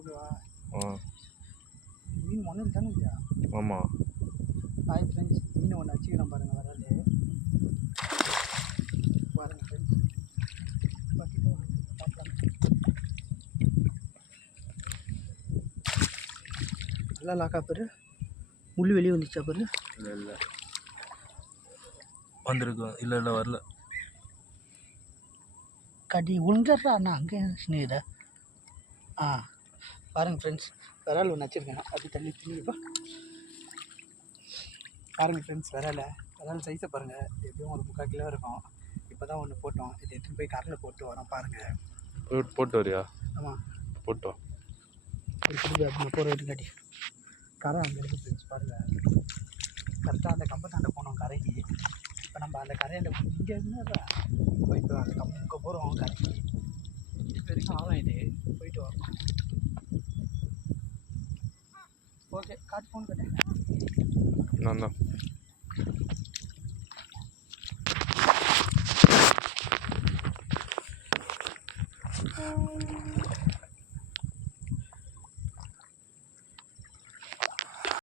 ஓகேவா? மீன் ஒன்றும் தானே இல்லையா? ஆமாம். ஹாய் ஃப்ரெண்ட்ஸ், மீன் ஒன்று வச்சுக்கிறேன் பாருங்கள் வராது பாருங்கள் ஃப்ரெண்ட்ஸ். நல்லா லாக்கா பேர் முள் வெளியே வந்துச்சா பேர்? இல்லை இல்லை வந்திருக்கு. இல்லை இல்லை வரல. கடி உங்கறா அண்ணா அங்கே ஸ்னேகித. பாருங்கள் ஃப்ரெண்ட்ஸ், விரால் ஒன்று வச்சுருக்கேன். அப்படி தள்ளி திரும்பிப்பா பாருங்கள் ஃப்ரெண்ட்ஸ். விரால் சைஸை பாருங்கள். எப்படியும் ஒரு 3/4 கிலோ இருக்கும். இப்போ தான் ஒன்று போட்டோம். இது எடுத்துன்னு போய் கரையில் போட்டு வரோம் பாருங்கள். போட்டு வரியா? ஆமாம் போட்டோம். திருப்பி அப்படி போகிற வீட்டு காட்டி கரை அங்கே இருக்குது ஃப்ரெண்ட்ஸ். பாருங்கள், கரெக்டாக அந்த கம்பத்தாண்ட போனோம் கரைக்கு. இப்போ நம்ம அந்த கரையாண்ட இங்கே இருந்தா இப்போ அந்த இங்கே போகிறோம் கரைக்கு. இது வரைக்கும் ஆகும். இது போயிட்டு வரணும். ஓகே, காட்டு ஃபோன் கட்டேன். நான் தான்